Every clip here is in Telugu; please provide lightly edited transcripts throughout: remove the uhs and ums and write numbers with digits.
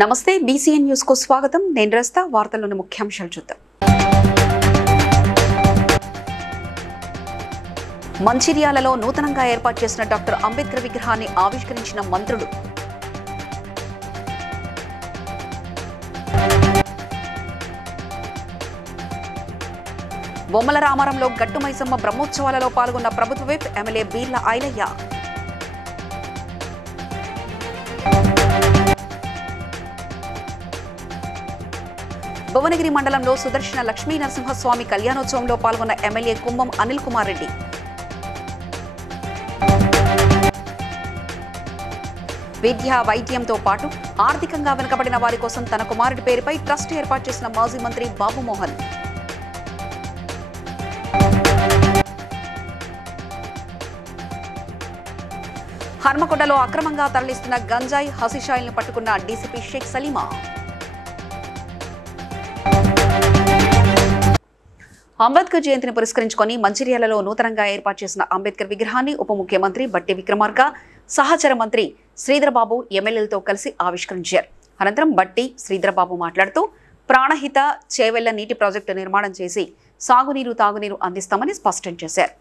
నమస్తే బీసీఎన్ న్యూస్ కు స్వాగతం. నేను రస్తా. వార్తల్లోని ముఖ్యాంశాలు చూద్దాం. మంచిర్యాలలో నూతనంగా ఏర్పాటు చేసిన డాక్టర్ అంబేద్కర్ విగ్రహాన్ని ఆవిష్కరించిన మంత్రులు. బొమ్మల రామారంలో గట్టు మైసమ్మ బ్రహ్మోత్సవాలలో పాల్గొన్న ప్రభుత్వ విప్ ఎమ్మెల్యే బీర్ల ఐలయ్య. భువనగిరి మండలంలో సుదర్శన లక్ష్మీ నరసింహస్వామి కళ్యాణోత్సవంలో పాల్గొన్న ఎమ్మెల్యే కుంభం అనిల్ కుమార్ రెడ్డి. విద్య వైద్యంతో పాటు ఆర్థికంగా వెనుకబడిన వారి కోసం తన కుమారుడి పేరుపై ట్రస్ట్ ఏర్పాటు చేసిన మాజీ మంత్రి బాబు మోహన్. హన్మకొండలో అక్రమంగా తరలిస్తున్న గంజాయి హసిషాయిల్ను పట్టుకున్న డీసీపీ షేక్ సలీమా. అంబేద్కర్ జయంతిని పురస్కరించుకొని మంచిర్యాలలో నూతనంగా ఏర్పాటు చేసిన అంబేద్కర్ విగ్రహాన్ని ఉప ముఖ్యమంత్రి బట్టి విక్రమార్క, సహచర మంత్రి శ్రీధరబాబు ఎమ్మెల్యేలతో కలిసి ఆవిష్కరించారు. అనంతరం బట్టి శ్రీధరబాబు మాట్లాడుతూ ప్రాణహిత చేవెళ్ల నీటి ప్రాజెక్టు నిర్మాణం చేసి సాగునీరు తాగునీరు అందిస్తామని స్పష్టం చేశారు.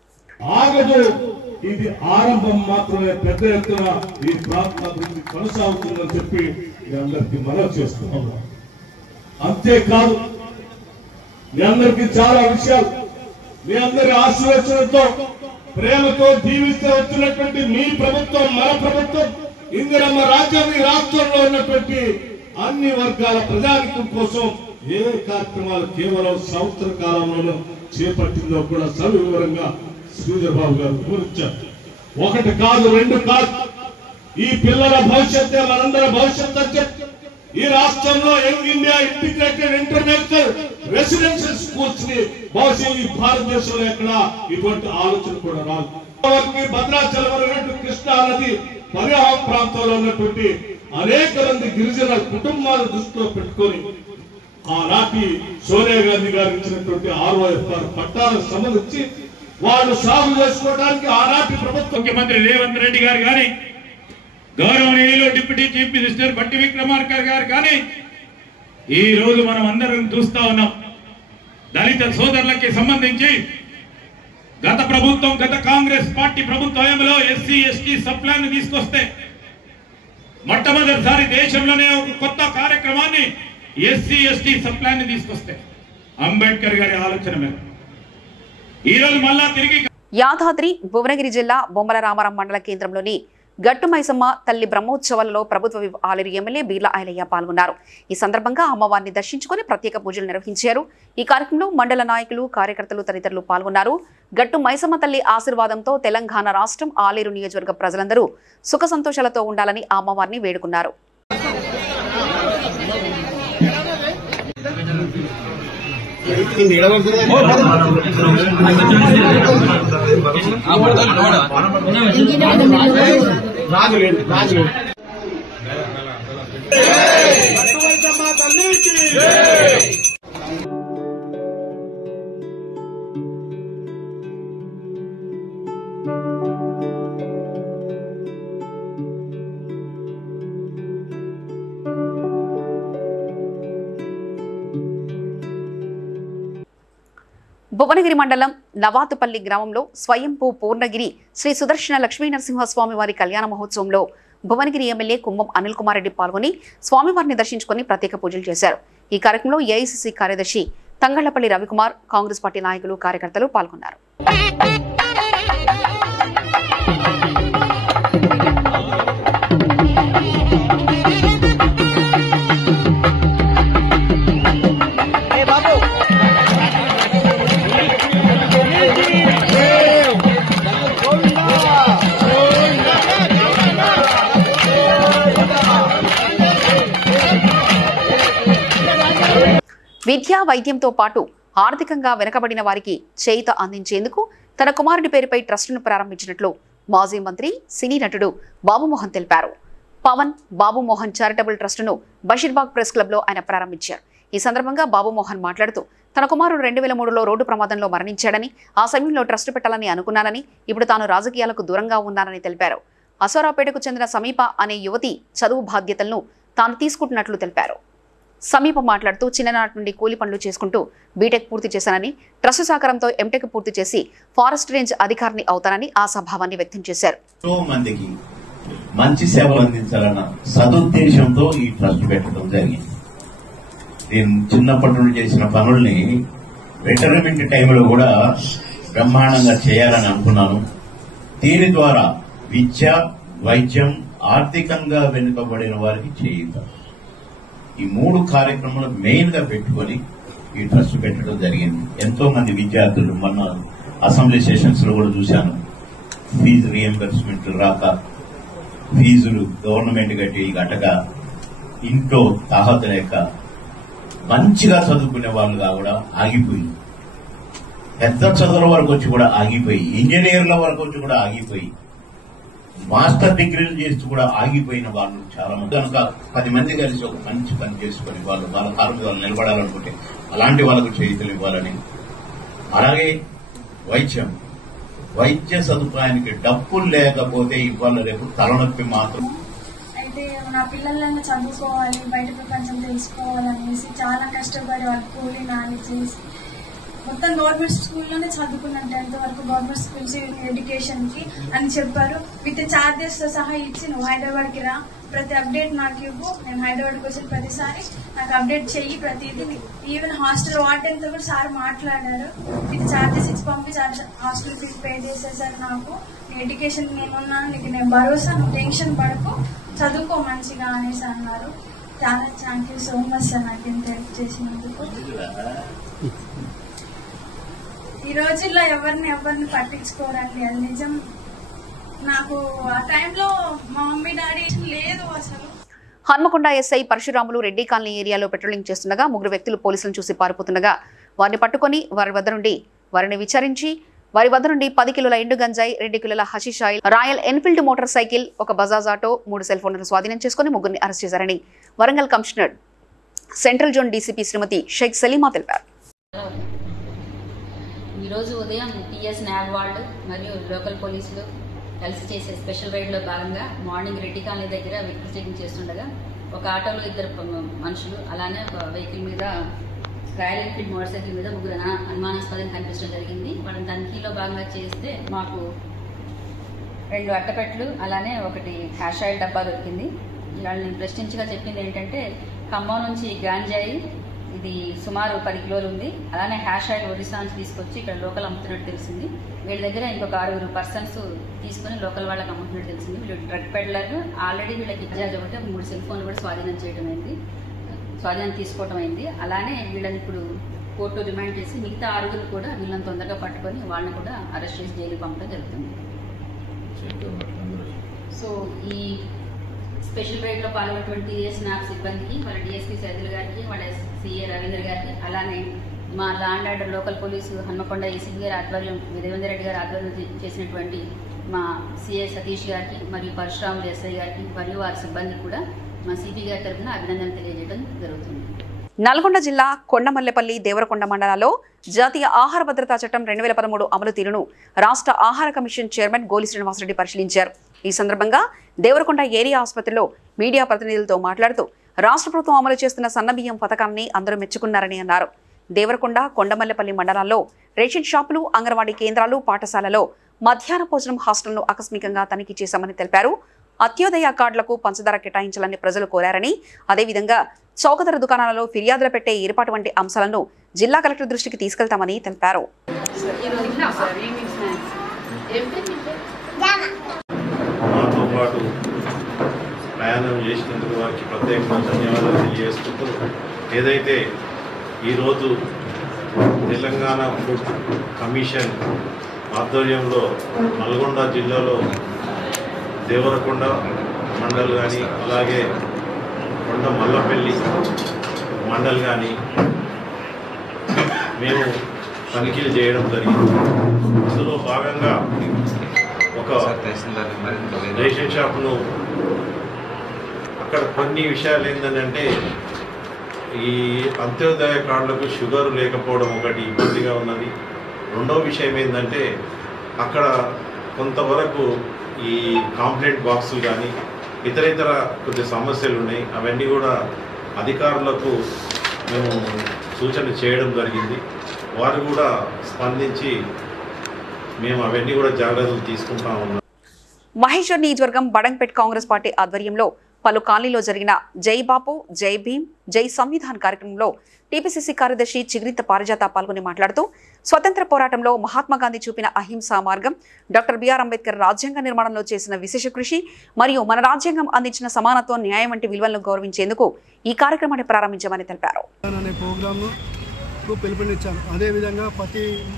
మీ అందరికి చాలా విషయాలు మీ అందరి ఆశీర్వచనంతో ప్రేమతో జీవిస్తూ వచ్చినటువంటి మీ ప్రభుత్వం, మన ప్రభుత్వం, ఇందిరమ్మ రాజ్యం ఈ రాష్ట్రంలో ఉన్నటువంటి అన్ని వర్గాల ప్రజానికం కోసం ఏ కార్యక్రమాలు కేవలం సంవత్సర కాలంలో చేపట్టిందో కూడా సవివరంగా శ్రీధరబాబు గారు వివరించారు. ఒకటి కాదు, రెండు కాదు, ఈ పిల్లల భవిష్యత్తే మనందరి భవిష్యత్తు అని చెప్పి ఈ రాష్ట్రంలో young India integrated international residential schools ని బహుశా ఈ భారతదేశంలో ఎక్కడ ఇటువంటి ఆలోచన కూడా రాదు. భద్రాచలం కృష్ణా నది పరివాహ ప్రాంతంలో ఉన్నటువంటి అనేక మంది గిరిజన కుటుంబాల దృష్టిలో పెట్టుకొని ఆనాటి సోనియా గాంధీ గారు ఇచ్చినటువంటి 6 పట్టాలకు సంబంధించి వాళ్ళు సాగు చేసుకోవడానికి ఆనాటి ప్రభుత్వ ముఖ్యమంత్రి రేవంత్ రెడ్డి గారు కానీ, గౌరవనీయులు డిప్యూటీ చీఫ్ మినిస్టర్ బట్టి విక్రమార్క గారు కానీ ఈ రోజు మనం అందరం చూస్తా ఉన్నాం. దళిత సోదరులకి సంబంధించి గత ప్రభుత్వం, గత కాంగ్రెస్ పార్టీ ప్రభుత్వంలో ఎస్సీ ఎస్టీ సబ్ ప్లాన్ తీసుకొస్తే మొట్టమొదటిసారి దేశంలోనే ఒక కొత్త కార్యక్రమాన్ని ఎస్సీ ఎస్టీ సబ్ ప్లాన్ తీసుకొస్తే అంబేద్కర్ గారి ఆలోచన మేరకు ఈ రోజు మళ్ళా తిరిగి యాదాద్రి భువనగిరి జిల్లా బొమ్మల రామారం మండల కేంద్రంలోని గట్టు మైసమ్మ తల్లి బ్రహ్మోత్సవాలలో ప్రభుత్వ ఆలేరు ఎమ్మెల్యే బీర్ల ఐలయ్య పాల్గొన్నారు. ఈ సందర్భంగా అమ్మవారిని దర్శించుకుని ప్రత్యేక పూజలు నిర్వహించారు. ఈ కార్యక్రమంలో మండల నాయకులు, కార్యకర్తలు తదితరులు పాల్గొన్నారు. గట్టు మైసమ్మ తల్లి ఆశీర్వాదంతో తెలంగాణ రాష్ట్రం ఆలేరు నియోజకవర్గ ప్రజలందరూ సుఖ సంతోషాలతో ఉండాలని ఆ అమ్మవారిని వేడుకున్నారు. భువనగిరి మండలం నవాతుపల్లి గ్రామంలో స్వయంభూ పూర్ణగిరి శ్రీ సుదర్శన లక్ష్మీ నరసింహస్వామి వారి కళ్యాణ మహోత్సవంలో భువనగిరి ఎమ్మెల్యే కుంభం అనిల్ కుమార్ రెడ్డి పాల్గొని స్వామివారిని దర్శించుకుని ప్రత్యేక పూజలు చేశారు. ఈ కార్యక్రమంలో ఏఐసిసి కార్యదర్శి తంగళ్లపల్లి రవికుమార్, కాంగ్రెస్ పార్టీ నాయకులు, కార్యకర్తలు పాల్గొన్నారు. విద్యా వైద్యంతో పాటు ఆర్థికంగా వెనుకబడిన వారికి చేయూత అందించేందుకు తన కుమారుడి పేరుపై ట్రస్టును ప్రారంభించినట్లు మాజీ మంత్రి, సినీ నటుడు బాబు మోహన్ తెలిపారు. పవన్ బాబు మోహన్ చారిటబుల్ ట్రస్టును బషీర్బాగ్ ప్రెస్ క్లబ్ లో ఆయన ప్రారంభించారు. ఈ సందర్భంగా బాబు మోహన్ మాట్లాడుతూ తన కుమారుడు 2003లో రోడ్డు ప్రమాదంలో మరణించాడని, ఆ సమయంలో ట్రస్ట్ పెట్టాలని అనుకున్నానని, ఇప్పుడు తాను రాజకీయాలకు దూరంగా ఉన్నానని తెలిపారు. అసోరాపేటకు చెందిన సమీప అనే యువతి చదువు బాధ్యతలను తాను తీసుకుంటున్నట్లు తెలిపారు. సమీప మాట్లాడుతూ చిన్ననాటి నుండి కూలి పనులు చేసుకుంటూ బీటెక్ పూర్తి చేశానని, ట్రస్ట్ సహకారంతో ఎంటెక్ పూర్తి చేసి ఫారెస్ట్ రేంజ్ అధికారిని అవుతానని ఆశాభావాన్ని వ్యక్తం చేశారు. మందికి మంచి సేవలు అందించాలన్న సదుద్దేశంతో ఈ ట్రస్ట్ పెట్టడం జరిగింది. నేను చిన్నప్పటి నుండి చేసిన పనుల్ని రిటైర్మెంట్ టైంలో కూడా బ్రహ్మాండంగా చేయాలని అనుకున్నాను. దీని ద్వారా విద్య, వైద్యం, ఆర్థికంగా వెనుకబడిన వారికి చేయుత, ఈ 3 కార్యక్రమాలు మెయిన్ గా పెట్టుకుని ఈ ట్రస్ట్ పెట్టడం జరిగింది. ఎంతో మంది విద్యార్థులు మొన్న అసెంబ్లీ సెషన్స్ లో కూడా చూశాను, ఫీజు రీఎంబర్స్మెంట్ రాక, ఫీజులు గవర్నమెంట్ కట్టక, ఇంట్లో తాహత లేక మంచిగా చదువుకునే వాళ్ళుగా కూడా ఆగిపోయి, పెద్ద చదువుల వరకు వచ్చి కూడా ఆగిపోయి, ఇంజనీర్ల వరకు వచ్చి కూడా ఆగిపోయి, మాస్టర్ డిగ్రీలు చేస్తూ కూడా ఆగిపోయిన వాళ్ళు చాలా మంది. కనుక 10 మంది కలిసి ఒక మంచి పని చేసుకుని వాళ్ళ కారు మీద వాళ్ళు నిలబడాలనుకుంటే అలాంటి వాళ్ళకు చేతులు ఇవ్వాలని. అలాగే వైద్య సదుపాయానికి డబ్బులు లేకపోతే ఇవాళ రేపు తలనొప్పి మాత్రం. అయితే నా పిల్లలను చదువుకోవాలి, బయట ప్రపంచం తెలుసుకోవాలనేసి చాలా కష్టపడి వాళ్ళు కూలీ నాలి చేసి మొత్తం గవర్నమెంట్ స్కూల్లోనే చదువుకున్నాను. 10th వరకు గవర్నమెంట్ స్కూల్స్ ఎడ్యుకేషన్ కి అని చెప్పారు. విత్ చార్జెస్ తో సహా ఇచ్చి నువ్వు హైదరాబాద్ కి రా, ప్రతి అప్డేట్ నాకు ఇవ్వు, నేను హైదరాబాద్కి వచ్చిన ప్రతిసారి నాకు అప్డేట్ చెయ్యి ప్రతిదీ. ఈవెన్ హాస్టల్ వార్డెన్ తో కూడా సార్ మాట్లాడారు. విత్ చార్జెస్ ఇచ్చి పంపించి హాస్టల్ ఫీజు పే చేసేసారు. నాకు నీ ఎడ్యుకేషన్ నేనున్నాను, నీకు నేను భరోసా, నువ్వు టెన్షన్ పడకు, చదువుకో మంచిగా అనేసి అన్నారు. చాలా thank you so much sir నాకు ఇంత హెల్ప్ చేసినందుకు. ఈ రోజుల్లో ఎవరిని పట్టించుకోరండి, అది నిజం. నాకు ఆ టైంలో మా మమ్మీ డాడీ లేదు అసలు. హన్మకొండ ఎస్ఐ పరశురాములు రెడ్డి కాలనీ ఏరియాలో పెట్రోలింగ్ చేస్తుండగా 3 వ్యక్తులు పోలీసులను చూసి పారిపోతుండగా వారిని పట్టుకుని వారిని విచారించి వారి వద్ద నుండి 10 కిలోల ఎండు గంజాయి, 2 కిలోల hashish oil, royal Enfield motor cycle, ఒక బజాజ్ ఆటో, 3 సెల్ ఫోన్లను స్వాధీనం చేసుకుని 3 అరెస్ట్ చేశారని Warangal commissioner central zone DCP Shrimati Sheikh Saleema తెలిపారు. ఈరోజు ఉదయం టీఎస్ న్యాబ్ వాళ్ళు మరియు లోకల్ పోలీసులు కలిసి చేసే స్పెషల్ రైడ్లో భాగంగా మార్నింగ్ రెడ్డి కాలనీ దగ్గర వెహికల్ చెకింగ్ చేస్తుండగా ఒక ఆటోలో 2 మనుషులు, అలానే ఒక వెహికల్ మీద రాయల్ ఎన్ఫీల్డ్ మోటార్ సైకిల్ మీద 3 అనుమానాస్పదంగా కనిపించడం జరిగింది. వాళ్ళని తనిఖీలో భాగంగా చేస్తే మాకు 2 అట్టపెట్లు, అలానే 1 హ్యాష్ ఆయిల్ డబ్బా దొరికింది. వాళ్ళని ప్రశ్నించగా చెప్పింది ఏంటంటే ఖమ్మం నుంచి గాంజాయి ఇది సుమారు 10 కిలోలు ఉంది, అలానే హ్యాష్ ఆయిల్ ఒరిస్సా నుంచి తీసుకొచ్చి ఇక్కడ లోకల్ అమ్ముతున్నట్టు తెలిసింది. వీళ్ళ దగ్గర ఇంకొక 6 పర్సన్స్ తీసుకుని లోకల్ వాళ్ళకి అమ్ముతున్నట్టు తెలిసింది. వీళ్ళు డ్రగ్ పెడ్లర్. ఆల్రెడీ వీళ్ళకి ఇచ్చాజ్ ఒకటి 3 సెల్ ఫోన్లు కూడా స్వాధీనం తీసుకోవడం అయింది. అలానే వీళ్ళని ఇప్పుడు కోర్టు రిమాండ్ చేసి మిగతా 6 కూడా వీళ్ళని తొందరగా పట్టుకొని వాళ్ళని కూడా అరెస్ట్ చేసి జైలుకి పంపడం జరుగుతుంది. సో ఈ స్పెషల్ రైడ్లో పాల్గొన్నటువంటి స్నాప్ సిబ్బందికి, వాళ్ళ డిఎస్పీ సైదుల్ గారికి, వాళ్ళ సిఏ రవీంద్ర గారికి, అలానే మా law and order local police Hanamkonda ACB గారి ఆధ్వర్యం, దేవేందర్ రెడ్డి గారి ఆధ్వర్యం చేసినటువంటి మా సిఐ సతీష్ గారికి మరియు పరశురాములు ఎస్ఐ గారికి మరియు వారి సిబ్బందికి కూడా మా సిపి గారి తరఫున అభినందనలు తెలియజేయడం జరుగుతుంది. నల్గొండ జిల్లా కొండమల్లెపల్లి దేవరకొండ మండలాల్లో జాతీయ ఆహార భద్రతా చట్టం 2013 అమలు తీరును రాష్ట్ర ఆహార కమిషన్ చైర్మన్ గోలి శ్రీనివాసరెడ్డి పరిశీలించారు. ఈ సందర్భంగా దేవరకొండ ఏరియా ఆసుపత్రిలో మీడియా ప్రతినిధులతో మాట్లాడుతూ రాష్ట్ర ప్రభుత్వం అమలు చేస్తున్న సన్నబియ్యం పథకాన్ని అందరూ మెచ్చుకున్నారని అన్నారు. దేవరకొండ, కొండమల్లెపల్లి మండలాల్లో రేషన్ షాపులు, అంగన్వాడీ కేంద్రాలు, పాఠశాలలో మధ్యాహ్న భోజనం హాస్టల్ను ఆకస్మికంగా తనిఖీ చేశామని తెలిపారు. అత్యోదయ కార్డులకు పంచదార కేటాయించాలని ప్రజలు కోరారని, అదేవిధంగా చౌకధర దుకాణాలలో ఫిర్యాదులు పెట్టే ఏర్పాటు వంటి అంశాలను జిల్లా కలెక్టర్ దృష్టికి తీసుకెళ్తామని తెలిపారు. మాతో పాటు ప్రయాణం చేసినందుకు వారికి ప్రత్యేకంగా ధన్యవాదాలు తెలియజేసుకుంటూ, ఏదైతే ఈరోజు తెలంగాణ ఫుడ్ కమిషన్ ఆధ్వర్యంలో నల్గొండ జిల్లాలో దేవరకొండ మండల్ కానీ, అలాగే కొండమల్లపల్లి మండల్ కానీ మేము తనిఖీలు చేయడం జరిగింది. అందులో భాగంగా ఒక రేషన్ షాప్ను అక్కడ కొన్ని విషయాలు ఏంటంటే ఈ అంత్యోదయ కార్డులకు షుగర్ లేకపోవడం ఒకటి ఇబ్బందిగా ఉన్నది. రెండవ విషయం ఏంటంటే అక్కడ కొంతవరకు ఈ కాంప్లైంట్ బాక్సులు కానీ, ఇతర కొద్ది సమస్యలు ఉన్నాయి. అవన్నీ కూడా అధికారులకు మేము సూచన చేయడం జరిగింది. వారు కూడా స్పందించి మేము అవన్నీ కూడా జాగ్రత్తలు తీసుకుంటా ఉన్నాం. మహేశ్వర్ నియోజకవర్గం బడంగ్పేట్ కాంగ్రెస్ పార్టీ ఆధ్వర్యంలో పలు కాలనీలో జరిగిన జై బాపు జై భీమ్ జై సంవిధాన్ కార్యక్రమంలో టీపీసీసీ కార్యదర్శి చిగురింత పారిజాత పాల్గొని మాట్లాడుతూ స్వతంత్ర పోరాటంలో మహాత్మాగాంధీ చూపిన అహింసా మార్గం, డాక్టర్ బిఆర్ అంబేద్కర్ రాజ్యాంగ నిర్మాణంలో చేసిన విశేష కృషి మరియు మన రాజ్యాంగం అందించిన సమానత్వం, న్యాయం వంటి విలువలను గౌరవించేందుకు ఈ కార్యక్రమాన్ని ప్రారంభించామని తెలిపారు. పిలుపునిచ్చారు. అదేవిధంగా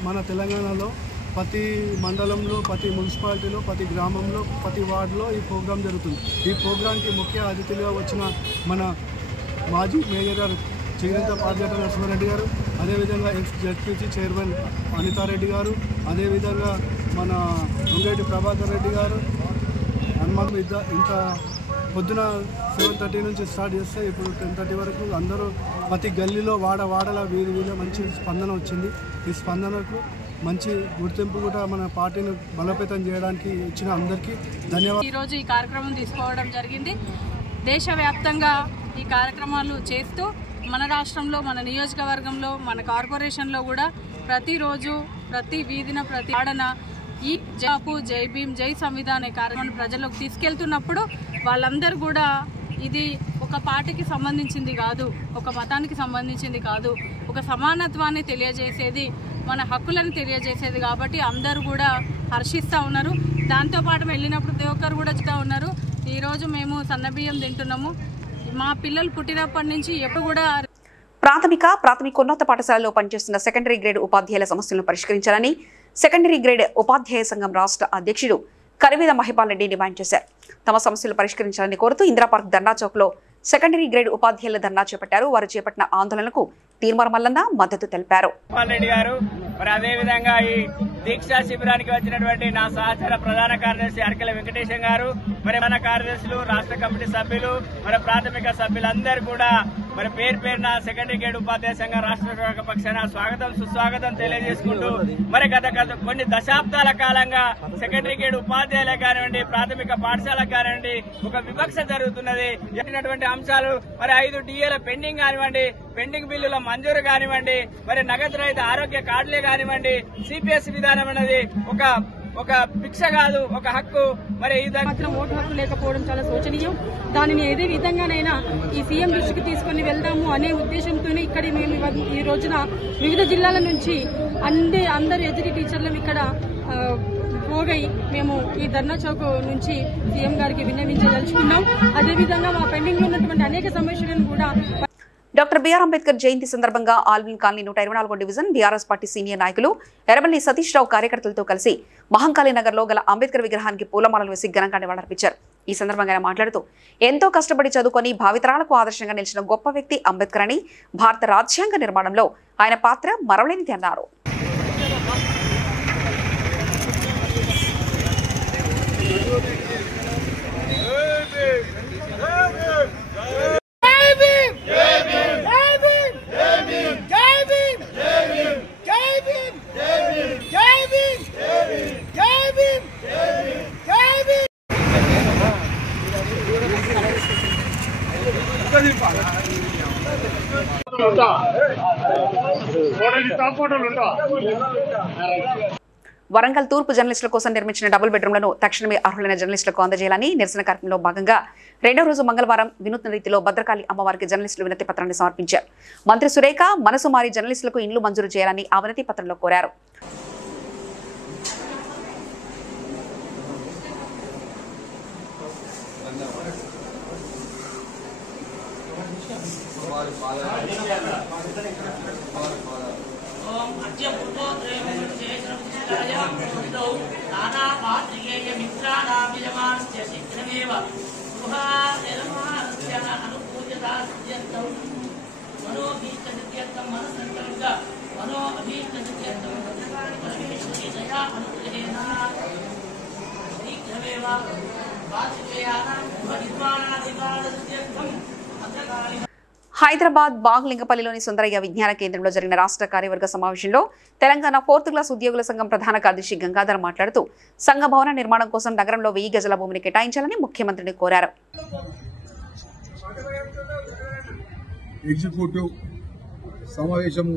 మన తెలంగాణలో ప్రతి మండలంలో, ప్రతి మున్సిపాలిటీలో, ప్రతి గ్రామంలో, ప్రతి వార్డులో ఈ ప్రోగ్రాం జరుగుతుంది. ఈ ప్రోగ్రాంకి ముఖ్య అతిథులుగా వచ్చిన మన మాజీ మేయర్ గారు చిగురింత పారిజాత నరసింహారెడ్డి గారు, అదేవిధంగా ఎక్స్-జడ్పీసీ చైర్మన్ అనితారెడ్డి గారు, అదేవిధంగా మన ఉంగేటి ప్రభాకర్ రెడ్డి గారు, హనుమంతు ఇంత పొద్దున 7:30 నుంచి స్టార్ట్ చేస్తే ఇప్పుడు 10:30 వరకు అందరూ ప్రతి గల్లీలో వాడల వీధిలో మంచి స్పందన వచ్చింది. ఈ స్పందనకు మంచి గుర్తింపు కూడా మన పార్టీని బలోపేతం చేయడానికి ఇచ్చిన అందరికీ ధన్యవాదాలు. ఈరోజు ఈ కార్యక్రమం తీసుకోవడం జరిగింది. దేశవ్యాప్తంగా ఈ కార్యక్రమాలు చేస్తూ మన రాష్ట్రంలో, మన నియోజకవర్గంలో, మన కార్పొరేషన్లో కూడా ప్రతిరోజు ప్రతి వీధిన ప్రతి ఆడన ఈ జాపు జై భీమ్ జై సంవిధాన్ కార్యక్రమాన్ని ప్రజల్లోకి తీసుకెళ్తున్నప్పుడు వాళ్ళందరూ కూడా ఇది ఒక పార్టీకి సంబంధించింది కాదు, ఒక మతానికి సంబంధించింది కాదు, ఒక సమానత్వాన్ని తెలియజేసేది, మన హక్కులను తెలియజేసేది కాబట్టి అందరూ కూడా హర్షిస్తూ ఉన్నారు. దాంతోపాటు వెళ్ళినప్పుడు ప్రతి ఒక్కరు కూడా చెప్తా ఉన్నారు. ఈరోజు మేము సన్నబియ్యం తింటున్నాము. మా పిల్లలు పుట్టినప్పటి నుంచి ఎప్పుడు కూడా ప్రాథమికోన్నత పాఠశాలలో పనిచేస్తున్న సెకండరీ గ్రేడ్ ఉపాధ్యాయుల సమస్యలను పరిష్కరించాలని సెకండరీ గ్రేడ్ ఉపాధ్యాయ సంఘం రాష్ట్ర అధ్యక్షుడు కరివేద మహిపాల్ రెడ్డి డిమాండ్ చేశారు. తమ సమస్యలు పరిష్కరించాలని కోరుతూ ఇందిరా పార్క్ ధర్నా చౌక్ లో సెకండరీ గ్రేడ్ ఉపాధ్యాయుల ధర్నా చేపట్టారు. వారు చేపట్టిన ఆందోళనకు తీర్మానం మల్లన్న మద్దతు తెలిపారు. అదేవిధంగా ఈ దీక్షా శిబిరానికి వచ్చినటువంటి నా సహచర ప్రధాన కార్యదర్శి అరకెల వెంకటేశం గారు, ప్రధాన కార్యదర్శులు, రాష్ట్ర కమిటీ సభ్యులు, ప్రాథమిక సభ్యులందరూ కూడా పేరున సెకండరీ గ్రేడ్ ఉపాధ్యాయ సంఘం రాష్ట్ర పక్షాన స్వాగతం సుస్వాగతం తెలియజేసుకుంటూ గత కొన్ని దశాబ్దాల కాలంగా సెకండరీ గ్రేడ్ ఉపాధ్యాయులకు కానివ్వండి, ప్రాథమిక పాఠశాలకు కానివ్వండి ఒక వివక్ష జరుగుతున్నది. చెప్పినటువంటి అంశాలు 5 DAల పెండింగ్ కానివ్వండి, పెండింగ్ బిల్లుల మంజూరు కానివ్వండి, నగదు రహిత ఆరోగ్య కార్డులే కానివ్వండి, సిపిఎస్ విధానం అనేది ఒక భిక్ష కాదు, ఒక హక్కు. ఈ మాత్రం ఓటు హక్కు లేకపోవడం చాలా శోచనీయం. దానిని ఏదే విధంగానైనా ఈ సీఎం దృష్టికి తీసుకుని వెళ్దాము అనే ఉద్దేశంతోనే ఇక్కడ మేము ఈ రోజున వివిధ జిల్లాల నుంచి అందరు ఎడ్యుకేషన్ టీచర్లు ఇక్కడ పోగై మేము ఈ ధర్నా చౌక్ నుంచి సీఎం గారికి విన్నవించదలుచుకున్నాం. అదేవిధంగా మా పెండింగ్ లో ఉన్నటువంటి అనేక సమస్యలను కూడా డాక్టర్ బిఆర్ అంబేద్కర్ జయంతి సందర్భంగా ఆల్విన్ కాలనీ 124వ డివిజన్ బీఆర్ఎస్ పార్టీ సీనియర్ నాయకులు ఎర్రబెల్లి సతీష్ రావు కార్యకర్తలతో కలిసి మహంకాళీ నగర్ లో గల అంబేద్కర్ విగ్రహానికి పూలమాలలు వేసి ఘనంగా నివాళులర్పించారు. ఈ సందర్భంగా ఆయన మాట్లాడుతూ ఎంతో కష్టపడి చదువుకొని భావితరాలకు ఆదర్శంగా నిలిచిన గొప్ప వ్యక్తి అంబేద్కర్ అని, భారత రాజ్యాంగ నిర్మాణంలో ఆయన పాత్ర మరవలేనిది అన్నారు. వరంగల్ తూర్పు జర్నలిస్టుల కోసం నిర్మించిన డబుల్ బెడ్రూమ్లను తక్షణమే అర్హులైన జర్నలిస్టులకు అందజేయాలని నిరసన కార్యక్రమంలో భాగంగా 2వ రోజు మంగళవారం వినూత్న రీతిలో భద్రకాళి అమ్మవారికి జర్నలిస్టులు వినతి పత్రాన్ని సమర్పించారు. మంత్రి సురేఖ మనసు మారి జర్నలిస్టులకు ఇండ్లు మంజూరు చేయాలని ఆ వినతి పత్రంలో కోరారు. హైదరాబాద్ బాగ్లింగపల్లిలోని సుందరయ్య విజ్ఞాన కేంద్రంలో జరిగిన రాష్ట్ర కార్యవర్గ సమావేశంలో తెలంగాణ 4th క్లాస్ ఉద్యోగుల సంఘం ప్రధాన కార్యదర్శి గంగాధర్ మాట్లాడుతూ సంఘ భవన నిర్మాణం కోసం నగరంలో 1000 గజాల భూమిని కేటాయించాలని ముఖ్యమంత్రిని కోరారు. ఎగ్జిక్యూటివ్ సమావేశము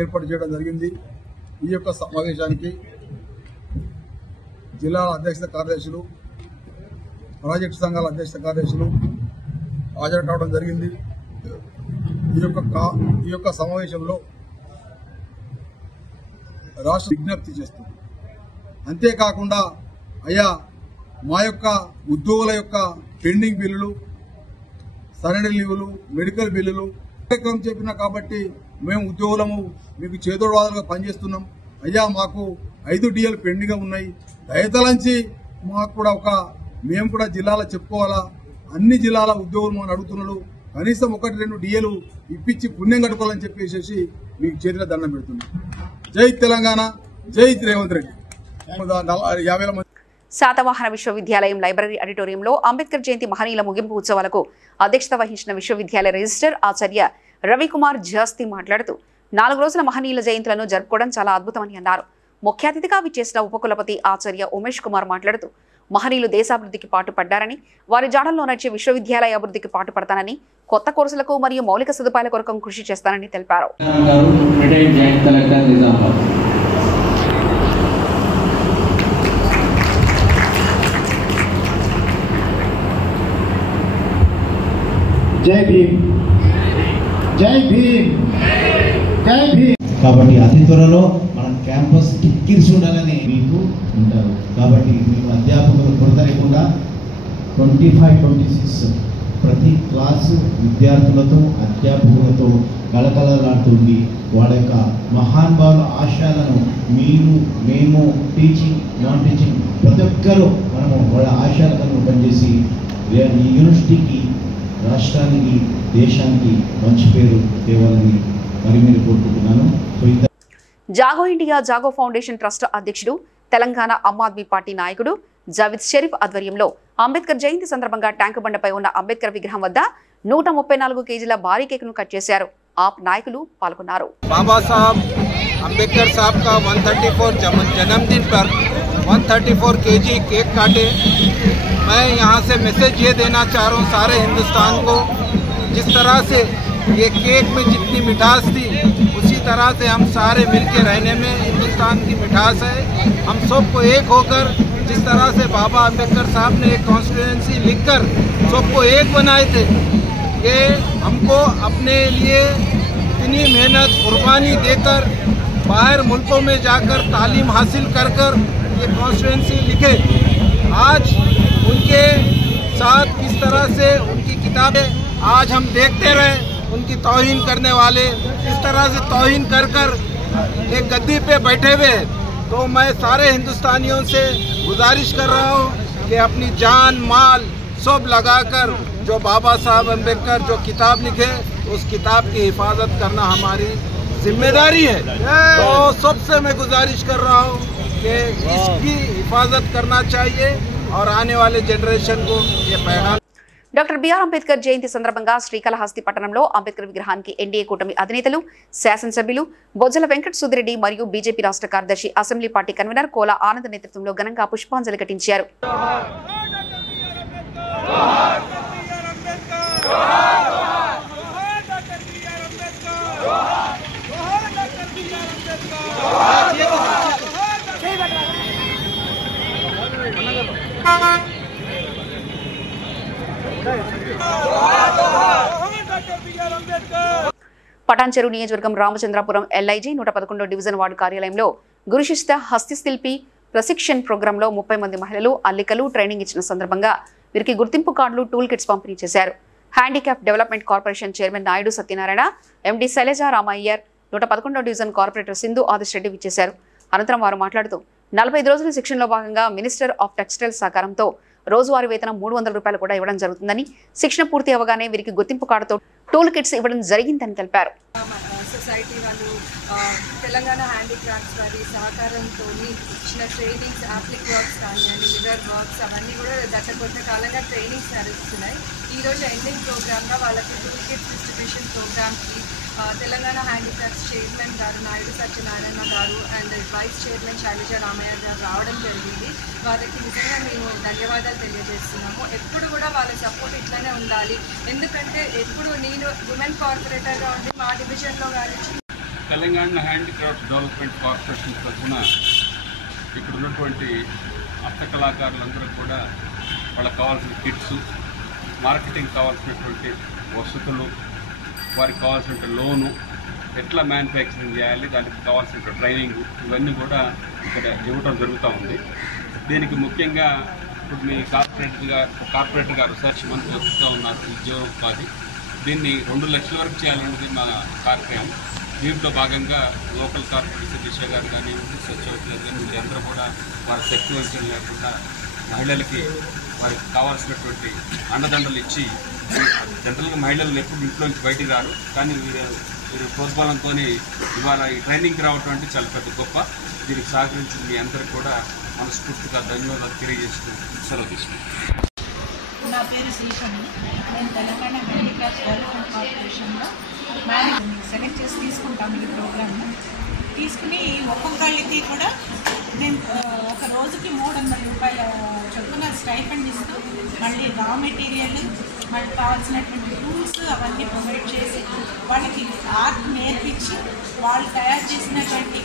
ఏర్పాటు చేయడం జరిగింది. ఈ యొక్క సమావేశానికి జిల్లాల అధ్యక్ష కార్యదర్శులు, ప్రాజెక్టు సంఘాల అధ్యక్ష కార్యదర్శులు హాజరు కావడం జరిగింది. ఈ యొక్క సమావేశంలో రాష్ట్ర విజ్ఞప్తి చేస్తుంది. అంతేకాకుండా అయ్యా మా యొక్క ఉద్యోగుల యొక్క పెండింగ్ బిల్లులు, సరెండర్ లీవులు, మెడికల్ బిల్లులు కార్యక్రమం చెప్పినా కాబట్టి మేము ఉద్యోగులము మీకు చేదోడవాదులుగా పనిచేస్తున్నాం. అయ్యా మాకు 5 DL పెండింగ్ ఉన్నాయి, దయతలంచి మాకు కూడా మేము కూడా జిల్లాలో చెప్పుకోవాలా, అన్ని జిల్లాల ఉద్యోగులు మనం అడుగుతున్నాడు, కనీసం 1-2 DL ఇప్పించి పుణ్యం కట్టుకోవాలని చెప్పేసి మీకు చేతిలో దండం పెడుతున్నాం. జై తెలంగాణ, జై రేవంత్ రెడ్డి. 50,000 మంది. శాతవాహన విశ్వవిద్యాలయం లైబ్రరీ ఆడిటోరియంలో అంబేద్కర్ జయంతి మహనీయుల ముగింపు ఉత్సవాలకు అధ్యక్షత వహించిన విశ్వవిద్యాలయ రిజిస్టర్ ఆచార్య రవికుమార్ జాస్తి మాట్లాడుతూ 4 రోజుల మహనీయుల జయంతులను జరుపుకోవడం చాలా అద్భుతమని అన్నారు. ముఖ్య అతిథిగా విచ్చేసిన ఉపకులపతి ఆచార్య ఉమేష్ కుమార్ మాట్లాడుతూ మహనీయులు దేశాభివృద్ధికి పాటుపడ్డారని, వారి జాడల్లో నడిచే విశ్వవిద్యాలయ అభివృద్ధికి పాటుపడతానని, కొత్త కోర్సులకు మరియు మౌలిక సదుపాయాల కొరకు కృషి చేస్తానని తెలిపారు. జై భీమ్, జై భీమ్, జై భీమ్. కాబట్టి అతి త్వరలో మన క్యాంపస్ టిక్కిల్స్ ఉండాలని మీకు ఉంటారు. కాబట్టి మేము అధ్యాపకులు కొరత లేకుండా 25-26 ప్రతి క్లాసు విద్యార్థులతో అధ్యాపకులతో కలకలలాడుతుంది. వాళ్ళ యొక్క మహానుభావుల ఆశయాలను మీరు, మేము, టీచింగ్, నాన్ టీచింగ్ ప్రతి ఒక్కరూ మనము వాళ్ళ ఆశయాలను పనిచేసి ఈ యూనివర్సిటీకి, రాష్ట్రానికి, దేశానికి మంచి పేరు తేవాలని మరి మీరు కోరుకుంటున్నాను. జాగో ఇండియా జాగో ఫౌండేషన్ ట్రస్ట్ అధ్యక్షుడు, తెలంగాణ ఆమ్ ఆద్మీ పార్టీ నాయకుడు జావిద్ షరీఫ్ ఆధ్వర్యంలో అంబేద్కర్ జయంతి సందర్భంగా ట్యాంకు బండపై ఉన్న అంబేద్కర్ విగ్రహం వద్ద 134 కేజీల భారీ కేకును కట్ చేశారు. ఆప్ నాయకులు పాల్గొన్నారు. బాబాసాహెబ్ అంబేద్కర్ साहब का 134 जन्मदिन पर 134 केजी केक काटे। मैं यहाँ से मैसेज ये देना चाह रहा हूँ सारे हिंदुस्तान को, जिस तरह से ये केक में जितनी मिठास थी उसी तरह से हम सारे मिलके रहने में हिंदुस्तान की मिठास है। हम सबको एक होकर, जिस तरह से बाबा अंबेडकर साहब ने एक कॉन्स्टिट्यूएंसी लिखकर सबको एक बनाए थे, ये हमको अपने लिए इतनी मेहनत कुर्बानी देकर बाहर मुल्कों में जाकर तालीम हासिल कर कर ये कॉन्स्टिट्यूएंसी लिखे। आज उनके साथ किस तरह से उनकी किताबें आज हम देखते रहे, उनकी तौहीन करने वाले इस तरह से तौहीन कर कर एक गद्दी पे बैठे हुए। तो मैं सारे हिंदुस्तानियों से गुजारिश कर रहा हूँ कि अपनी जान माल सब लगाकर जो बाबा साहब अम्बेडकर जो किताब लिखे उस किताब की हिफाजत करना हमारी जिम्मेदारी है। तो सबसे मैं गुजारिश कर रहा हूँ कि इसकी हिफाजत करना चाहिए और आने वाले जनरेशन को ये पैगाम। డాక్టర్ బిఆర్ అంబేద్కర్ జయంతి సందర్భంగా శ్రీకాళహస్తి పట్టణంలో అంబేద్కర్ విగ్రహానికి ఎన్డీఏ కూటమి అధినేతలు, శాసనసభ్యులు బొజ్జల వెంకట సుధిరెడ్డి మరియు బీజేపీ రాష్ట్ర కార్యదర్శి అసెంబ్లీ పార్టీ కన్వీనర్ కోల ఆనంద్ నేతృత్వంలో ఘనంగా పుష్పాంజలి ఘటించారు. పటాన్చెరు నియోజకవర్గం రామచంద్రాపురం ఎల్ఐజీ 111 డివిజన్ వార్డు కార్యాలయంలో గురుశిష్ట హస్తశిల్పి ప్రశిక్షణ్ ప్రోగ్రాంలో 30 మంది మహిళలు అల్లికలు ట్రైనింగ్ ఇచ్చిన సందర్భంగా వీరికి గుర్తింపు కార్డులు, టూల్ కిట్స్ పంపిణీ చేశారు. Handicap development corporation chairman Naidu Satyanarayana, MD Shailaja Ramaiyer, 111 division corporator Sindhu Adish Reddy విచ్చేశారు. అనంతరం వారు మాట్లాడుతూ 45 రోజుల శిక్షణలో భాగంగా మినిస్టర్ ఆఫ్ టెక్స్టైల్స్ సహకారంతో రోజువారీ వేతనం 300 రూపాయలు కూడా ఇవ్వడం జరుగుతుందని, శిక్షణ పూర్తి అవగానే వీరికి గుర్తింపు కార్డుతో టూల్ కిట్స్ ఇవ్వడం జరిగిందని తెలిపారు. సొసైటీ వాళ్ళు తెలంగాణ హ్యాండీక్రాఫ్ట్స్ వారి సహకారంతో ఇచ్చిన ట్రైనింగ్స్ యాప్లిక్ వర్క్స్ కానివ్వండి మిర్రర్ వర్క్స్ అవన్నీ కూడా గత కొంతకాలంగా ట్రైనింగ్స్ నడుస్తున్నాయి. ఈరోజు ఎండింగ్ ప్రోగ్రామ్గా వాళ్ళకి టూల్ కిట్స్ డిస్ట్రిబ్యూషన్ ప్రోగ్రామ్కి తెలంగాణ హ్యాండీక్రాఫ్ట్స్ చైర్మన్ గారు Naidu Satyanarayana garu and vice chairman Shailaja Ramaiah garu రావడం జరిగింది. వారికి నిజంగా మేము ధన్యవాదాలు తెలియజేస్తున్నాము. ఎప్పుడు కూడా వాళ్ళ సపోర్ట్ ఇట్లానే ఉండాలి. ఎందుకంటే ఎప్పుడు నేను ఉమెన్ కార్పొరేటర్గా ఉండి మా డివిజన్లో కానీ తెలంగాణ హ్యాండీక్రాఫ్ట్ డెవలప్మెంట్ కార్పొరేషన్ తరఫున ఇక్కడ ఉన్నటువంటి హస్తకళాకారులందరూ కూడా వాళ్ళకి కావాల్సిన కిట్స్, మార్కెటింగ్ కావాల్సినటువంటి వసతులు, వారికి కావాల్సిన లోను, ఎట్లా మ్యానుఫ్యాక్చరింగ్ చేయాలి, దానికి కావాల్సిన ట్రైనింగ్, ఇవన్నీ కూడా ఇక్కడ ఇవ్వటం జరుగుతూ ఉంది. దీనికి ముఖ్యంగా ఇప్పుడు మీ కార్పొరేటర్ గారు రీసెర్చ్ మంత్రి వస్తూ ఉన్నారు ఉద్యోగోపాధి. దీన్ని 2 లక్షల వరకు చేయాలన్నది మా కార్యక్రమం. దీంట్లో భాగంగా లోకల్ కార్పొరేటర్ దిశ గారు కానీ సచివతి గారు కానీ వీళ్ళందరూ కూడా వారి శక్తి వంచన లేకుండా మహిళలకి వారికి కావాల్సినటువంటి అండదండలు ఇచ్చి, జనరల్గా మహిళలు ఎప్పుడు ఇంట్లో నుంచి బయటికి రారు, కానీ వీరు ప్రోత్సాహంతో ఇవాళ ఈ ట్రైనింగ్కి రావటం అంటే చాలా పెద్ద గొప్ప. దీనికి సహకరించిన మీ అందరికీ కూడా మనస్ఫూర్తిగా ధన్యవాదాలు తెలియజేస్తూ సెలవు తీసుకుంటాం. నా పేరు శ్రీశని. నేను తెలంగాణ హ్యాండీక్రాఫ్ట్స్ డెవలప్మెంట్ కార్పొరేషన్లో మేనేజ్మెంట్ సెలెక్ట్ చేసి తీసుకుంటాము ఈ ప్రోగ్రామ్ను. తీసుకుని ఒక్కొక్కళ్ళకి కూడా నేను ఒక రోజుకి 300 రూపాయల చొప్పున స్టైఫండ్ ఇస్తూ మళ్ళీ రా మెటీరియల్, మళ్ళీ కావాల్సినటువంటి టూల్స్ అవన్నీ ప్రొవైడ్ చేసి వాళ్ళకి ఆర్ట్ నేర్పించి వాళ్ళు తయారు చేసినటువంటి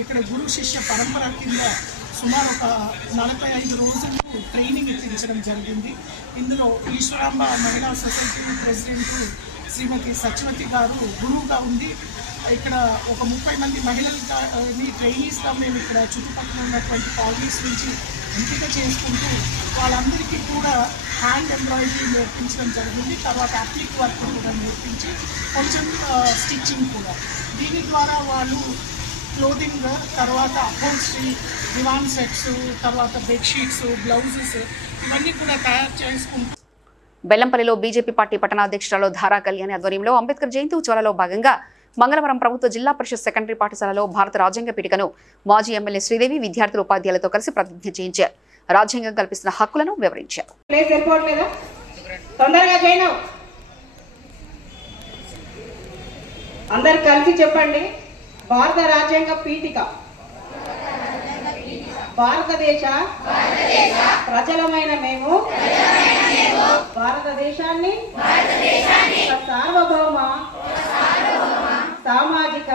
ఇక్కడ గురు శిష్య పరంపర కింద సుమారు ఒక 45 రోజులు ట్రైనింగ్ ఇప్పించడం జరిగింది. ఇందులో ఈశ్వరాంబ మహిళా సొసైటీ ప్రెసిడెంట్ శ్రీమతి సత్యవతి గారు గురువుగా ఉంది. ఇక్కడ ఒక 30 మంది మహిళలని ట్రైనీస్గా మేము ఇక్కడ చుట్టుపక్కల ఉన్నటువంటి కాలనీస్ నుంచి ఎంపిక చేసుకుంటూ వాళ్ళందరికీ కూడా హ్యాండ్ ఎంబ్రాయిడరీ నేర్పించడం జరిగింది. తర్వాత అప్లిక్ వర్క్ కూడా నేర్పించి కొంచెం స్టిచ్చింగ్ కూడా. దీని ద్వారా వాళ్ళు క్లోదింగ్, తర్వాత అప్హోల్స్ట్రీ, దివాన్ సెట్స్, తర్వాత బెడ్షీట్స్, బ్లౌజెస్ ఇవన్నీ కూడా తయారు చేసుకుంటూ. బెల్లంపల్లిలో బీజేపీ పార్టీ పట్టణాధ్యక్షురాలు ధారా కళ్యాణి ఆధ్వర్యంలో అంబేద్కర్ జయంతి ఉత్సవాలలో భాగంగా మంగళవారం ప్రభుత్వ జిల్లా పరిషత్ సెకండరీ పాఠశాలలో భారత రాజ్యాంగ పీఠికను మాజీ ఎమ్మెల్యే శ్రీదేవి విద్యార్థుల ఉపాధ్యాయులతో కలిసి ప్రతిజ్ఞ చేయించారు. రాజ్యాంగం కల్పిస్తున్న హక్కులను వివరించారు. అందరు కలిసి చెప్పండి. భారత రాజ్యాంగ పీఠిక భారతదేశ ప్రజలమైన మేము భారతదేశాన్ని సార్వభౌమ సామాజిక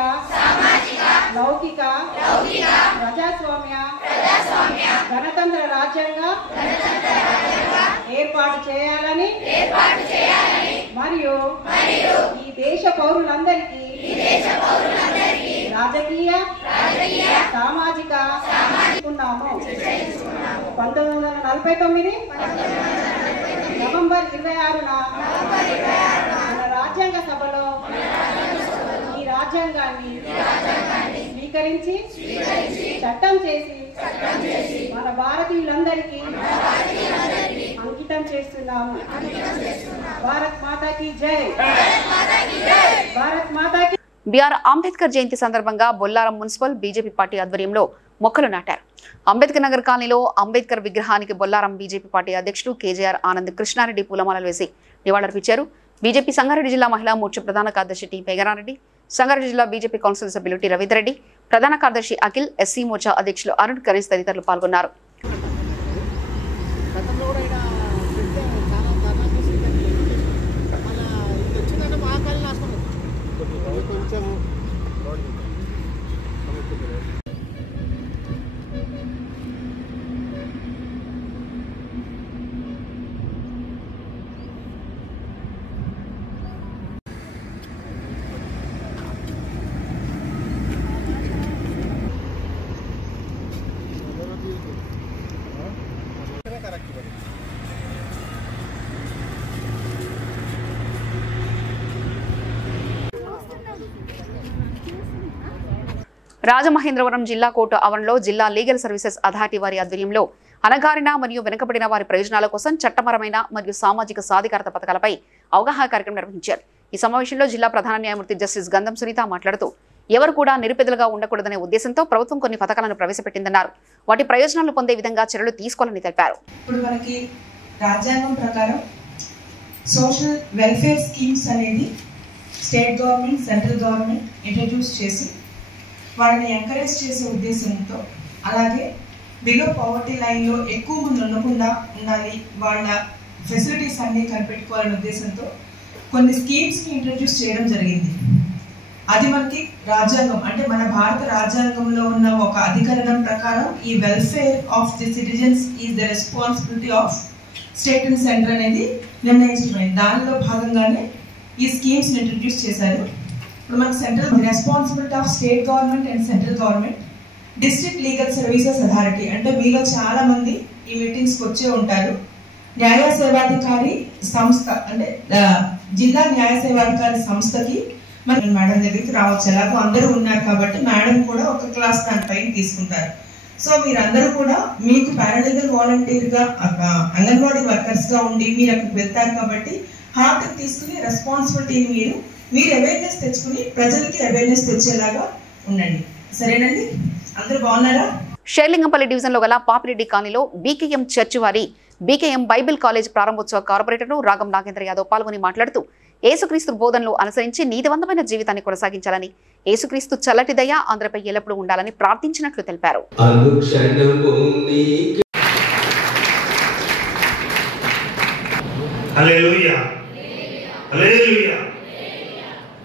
లౌకిక ప్రజాస్వామ్య గణతంత్ర రాజ్యంగా ఏర్పాటు చేయాలని మరియు ఈ దేశ పౌరులందరికీ రాజకీయ సామాజిక ఉన్నాము. 1949 నవంబర్ 26న మన రాజ్యాంగ సభలో ఈ రాజ్యాంగాన్ని స్వీకరించి చట్టం చేసి మన భారతీయులందరికీ అంకితం చేస్తున్నాము. భారత్ మాతాకి జై. భారత్ మాతాకి. బిఆర్ అంబేద్కర్ జయంతి సందర్భంగా బొల్లారం మున్సిపల్ బీజేపీ పార్టీ ఆధ్వర్యంలో మొక్కలు నాటారు. అంబేద్కర్ నగర్ కాలనీలో అంబేద్కర్ విగ్రహానికి బొల్లారం బీజేపీ పార్టీ అధ్యక్షుడు కేజీఆర్ ఆనంద్ కృష్ణారెడ్డి పూలమాలలు వేసి నివాళులర్పించారు. బీజేపీ సంగారెడ్డి జిల్లా మహిళా మోర్చా ప్రధాన కార్యదర్శి టి మేఘనారెడ్డి, సంగారెడ్డి జిల్లా బీజేపీ కౌన్సిల్ సభ్యులు టి రవీంద్రెడ్డి, ప్రధాన కార్యదర్శి అఖిల్, ఎస్సీ మోర్చా అధ్యక్షులు అరుణ్ కరీస్ తదితరులు పాల్గొన్నారు. రాజమహేంద్రవరం జిల్లా కోర్టు ఆవరణలో జిల్లా లీగల్ సర్వీసెస్ అథారిటీ వారి ఆధ్వర్యంలో అణగారిన మరియు వెనుకబడిన వారి ప్రయోజనాల కోసం చట్టపరమైన మరియు సామాజిక సాధికారత పథకాలపై అవగాహన కార్యక్రమం నిర్వహించారు. ఈ సమావేశంలో జిల్లా ప్రధాన న్యాయమూర్తి జస్టిస్ గంధం సునీత మాట్లాడుతూ ఎవరు కూడా నిరుపేదలుగా ఉండకూడదనే ఉద్దేశంతో ప్రభుత్వం కొన్ని పథకాలను ప్రవేశపెట్టిందన్నారు. వాటి ప్రయోజనాలు పొందే విధంగా చర్యలు తీసుకోవాలని తెలిపారు. ఇప్పుడు మనకి రాజ్యాంగం ప్రకారం సోషల్ వెల్ఫేర్ స్కీమ్స్ అనేది state government, central government introduce చేసి వాళ్ళని ఎంకరేజ్ చేసే ఉద్దేశంతో, అలాగే బిలో పవర్టీ లైన్లో ఎక్కువ మంది ఉండకుండా ఉండాలి, వాళ్ళ ఫెసిలిటీస్ అన్నీ కనిపెట్టుకోవాలనే ఉద్దేశంతో కొన్ని స్కీమ్స్ని ఇంట్రడ్యూస్ చేయడం జరిగింది. అది మనకి రాజ్యాంగం అంటే మన భారత రాజ్యాంగంలో ఉన్న ఒక అధికరణం ప్రకారం ఈ welfare of the citizens is the responsibility of state and centre అనేది నిర్ణయించడమైంది. దానిలో భాగంగానే ఈ స్కీమ్స్ ఇంట్రడ్యూస్ చేశారు. ఇప్పుడు మనకు central responsibility of state government and central government, district legal services authority అంటే మీలో చాలా మంది ఈ మీటింగ్స్కి వచ్చే ఉంటారు. న్యాయ సేవాధికారి సంస్థ అంటే జిల్లా న్యాయ సేవాధికారి సంస్థకి మన మేడం దగ్గరికి రావచ్చు. ఎలాగో అందరూ ఉన్నారు కాబట్టి మేడం కూడా ఒక క్లాస్ దానిపైన తీసుకుంటారు. సో మీరందరూ కూడా మీకు పారాలీగల్ వాలంటీర్గా అంగన్వాడీ వర్కర్స్గా ఉండి మీరు అక్కడికి వెళ్తారు కాబట్టి హార్ట్కి తీసుకుని రెస్పాన్సిబిలిటీని మీరు అవేర్నెస్ తెచ్చుకుని ప్రజలకి అవేర్నెస్ తెచ్చేలాగా ఉండండి. సరేనండి, అందరూ బాగున్నారా? షేర్లింగంపల్లి డివిజన్లో గల పాపిరెడ్డి కాలనీలో బీకేఎం చర్చి వారి బీకేఎం బైబిల్ కాలేజ్ ప్రారంభోత్సవ కార్పొరేటర్ రాగం నాగేంద్ర యాదవ్ పాల్గొని మాట్లాడుతూ యేసుక్రీస్తు బోధనలు అనుసరించి నీతివంతమైన జీవితాన్ని కొనసాగించాలని, యేసుక్రీస్తు చల్లటి దయ అందరిపై ఎల్లప్పుడూ ఉండాలని ప్రార్థించినట్లు తెలిపారు.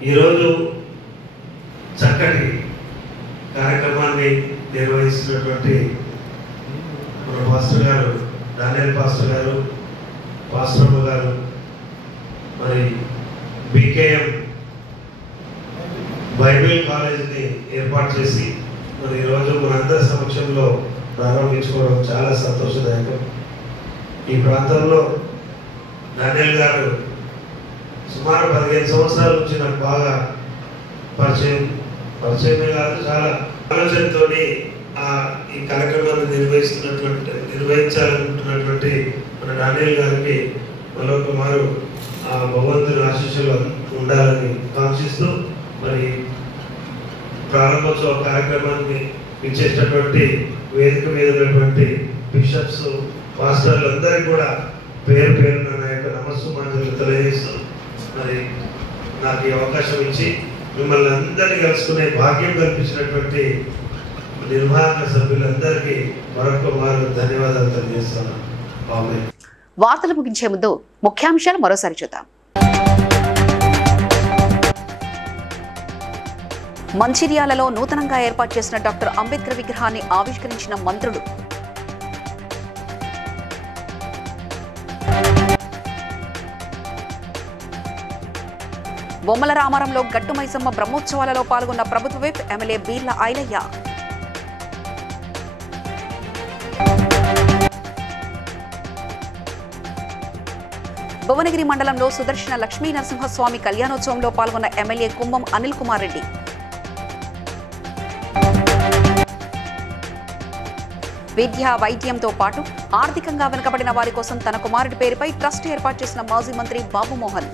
ఈరోజు చక్కటి కార్యక్రమాన్ని నిర్వహిస్తున్నటువంటి మన పాస్టర్ గారు, డానియల్ పాస్టర్ గారు, పాస్టర్ గారు, మరి బీకేఎం బైబిల్ కాలేజీని ఏర్పాటు చేసి మరి ఈరోజు మనందరి సమక్షంలో ప్రారంభించుకోవడం చాలా సంతోషదాయకం. ఈ ప్రాంతంలో డానియల్ గారు సుమారు 15 సంవత్సరాల నుంచి నాకు బాగా పరిచయమే కాదు, చాలా ఆలోచనతో ఈ కార్యక్రమాన్ని నిర్వహించాలనుకుంటున్నటువంటి మన డానియల్ గారికి మరొక మారు ఆ భగవంతుని ఆశీస్సులు ఉండాలని కాంక్షిస్తూ మరి ప్రారంభోత్సవ కార్యక్రమాన్ని ఇచ్చేటటువంటి వేదిక మీద ఉన్నటువంటి బిషప్స్, పాస్టర్లందరికీ కూడా పేరు పేరున నా యొక్క నమస్సుమాంజలు తెలియజేస్తూ మరి నాకు ఈ అవకాశం ఇచ్చి మిమ్మల్ని అందరినీ కలుసుకునే భాగ్యం కల్పించినటువంటి నిర్వాహక సభ్యులందరికీ మరొక మారు ధన్యవాదాలు తెలియజేస్తున్నాను. ఆమేన్. వార్తలు ముగించే ముందు ముఖ్యాంశాలు మరోసారి చూద్దాం. మంచిర్యాలలో నూతనంగా ఏర్పాటు చేసిన డాక్టర్ అంబేద్కర్ విగ్రహాన్ని ఆవిష్కరించిన మంత్రులు. బొమ్మల రామారంలో గట్టు మైసమ్మ బ్రహ్మోత్సవాలలో పాల్గొన్న ప్రభుత్వ విప్ ఎమ్మెల్యే బీర్ల ఐలయ్య. భువనగిరి మండలంలో సుదర్శన లక్ష్మీ నరసింహస్వామి కళ్యాణోత్సవంలో పాల్గొన్న ఎమ్మెల్యే కుంభం అనిల్ కుమార్ రెడ్డి. విద్య, వైద్యంతో పాటు ఆర్థికంగా వెనుకబడిన వారి కోసం తన కుమారుడి పేరుపై ట్రస్ట్ ఏర్పాటు చేసిన మాజీ మంత్రి బాబు మోహన్.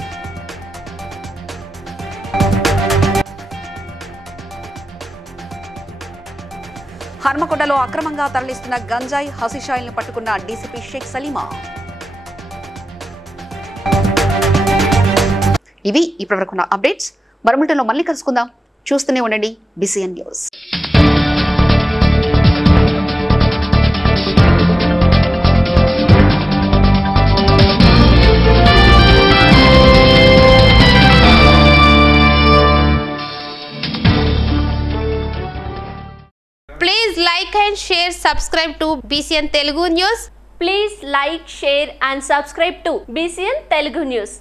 హన్మకొండలో అక్రమంగా తరలిస్తున్న గంజాయి, హసిషాయిల్ను పట్టుకున్న డీసీపీ షేక్ సలీమా. ఇవి ఇప్పటివరకున్న అప్డేట్స్. మరొకటిలో మళ్ళీ కలుసుకుందాం. చూస్తూనే ఉండండి BCN news. Please like and share, subscribe to BCN Telugu News. Please like, share and subscribe to BCN Telugu News.